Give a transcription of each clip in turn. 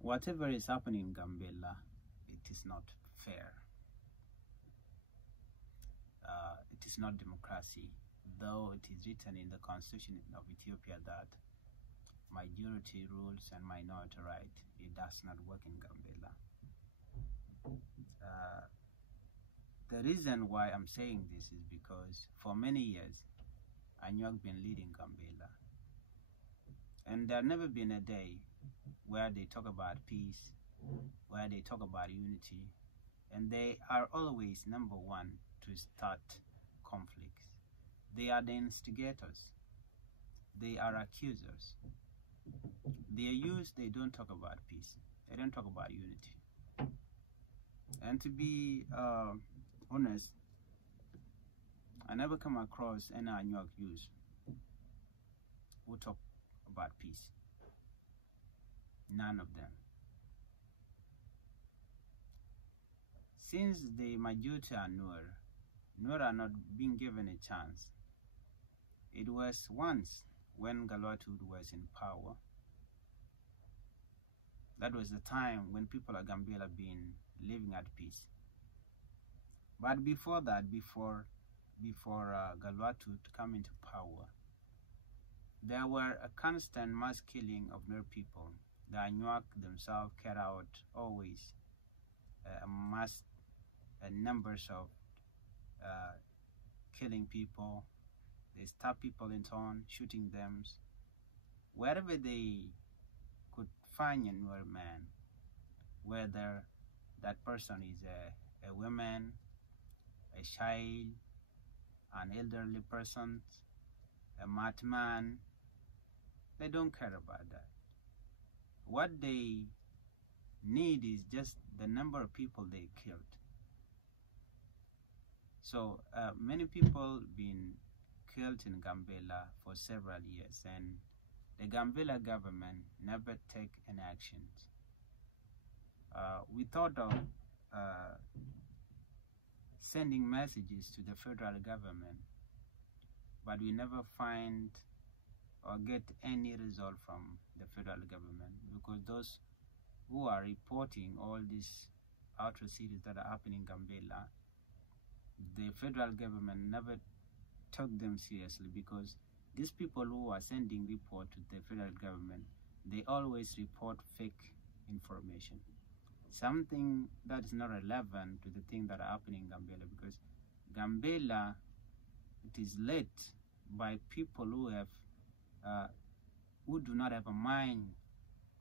Whatever is happening in Gambella, it is not fair. It is not democracy, though it is written in the constitution of Ethiopia that majority rules and minority right. It does not work in Gambella. The reason why I'm saying this is because for many years, Anyuak been leading Gambella. And there never been a day where they talk about peace, where they talk about unity, and they are always number one to start conflicts. They are the instigators. They are accusers. They don't talk about peace. They don't talk about unity. And to be honest, I never come across any Anyuak youth who talk about peace. None of them. Since the majority are Nuer are not being given a chance. It was once when Galwatwood was in power. That was the time when people of Gambella been living at peace. But before that, before Galwatwood come into power, there were a constant mass killing of Nuer people. The Anyuak themselves carried out always mass numbers of killing people. They stab people in town, shooting them. Wherever they could find a Nuer man, whether that person is a woman, a child, an elderly person, a madman, they don't care about that. What they need is just the number of people they killed. So many people been killed in Gambella for several years, and the Gambella government never take any actions. We thought of sending messages to the federal government, but we never find or get any result from the federal government, because those who are reporting all these atrocities that are happening in Gambella, the federal government never took them seriously, because these people who are sending report to the federal government, they always report fake information, something that is not relevant to the things that are happening in Gambella, because Gambella, it is led by people who have who do not have a mind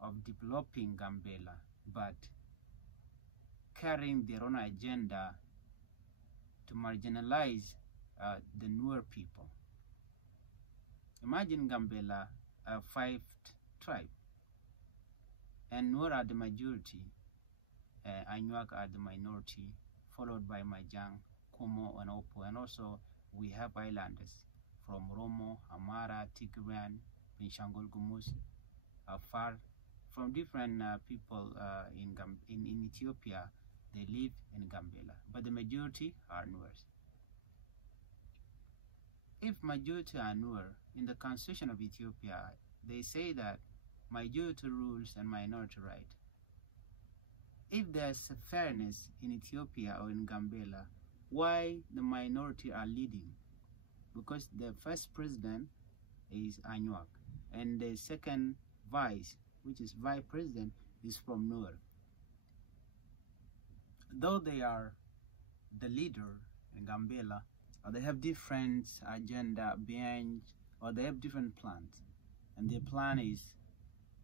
of developing Gambella, but carrying their own agenda to marginalize the Nuer people. Imagine Gambella, a 5 tribe, and Nuer are the majority, Anyuak are the minority, followed by Majang, Kumo, and Opo, and also we have islanders from Romo, Amara, Tigran, Benshangul Gumuz, Afar, from different people in Ethiopia. They live in Gambella, but the majority are Nuers. If majority are Nuer, in the constitution of Ethiopia, they say that majority rules and minority right. If there's a fairness in Ethiopia or in Gambella, why the minority are leading? Because the first president is Anyuak, and the second vice, which is vice president, is from Nuer. Though they are the leader in Gambella, or they have different agenda behind, or they have different plans, and their plan is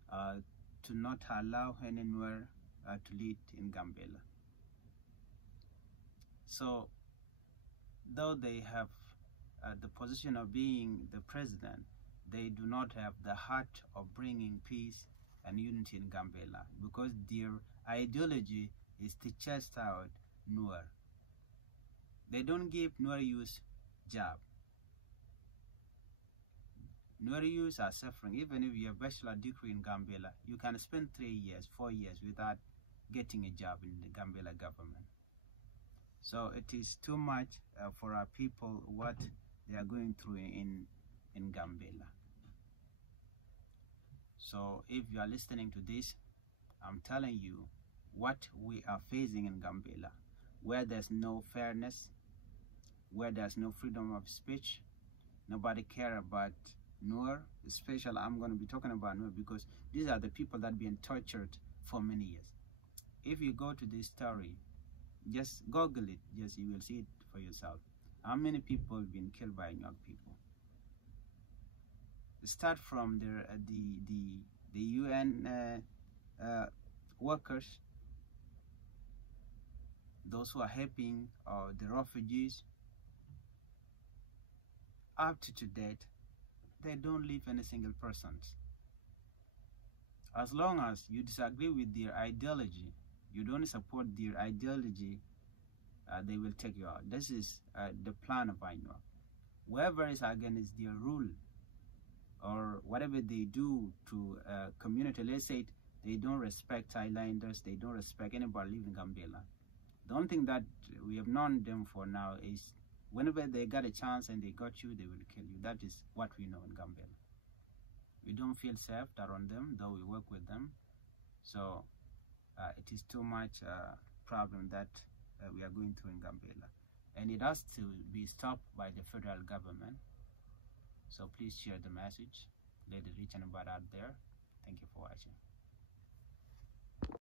to not allow any Nuer to lead in Gambella. So, though they have the position of being the president, they do not have the heart of bringing peace and unity in Gambella, because their ideology is to chase out Nuer. They don't give Nuer youth job. Nuer youth are suffering. Even if you have a bachelor degree in Gambella, you can spend 3 years, 4 years without getting a job in the Gambella government. So it is too much for our people what they are going through in Gambella. So if you are listening to this, I'm telling you what we are facing in Gambella, where there's no fairness, where there's no freedom of speech. Nobody care about Noor. Especially, I'm going to be talking about Noor because these are the people that have been tortured for many years. If you go to this story, just Google it, just you will see it for yourself. How many people have been killed by young people? Start from the UN workers, those who are helping the refugees, up to date, they don't leave any single person. As long as you disagree with their ideology, you don't support their ideology, they will take you out. This is the plan of INUA. Whoever is against their rule or whatever they do to community, let's say they don't respect Thailanders, they don't respect anybody living in Gambella. The only thing that we have known them for now is whenever they got a chance and they got you, they will kill you. That is what we know in Gambella. We don't feel safe around them, though we work with them. So it is too much problem that we are going through in Gambella. And it has to be stopped by the federal government. So please share the message. Let it reach anybody out there. Thank you for watching.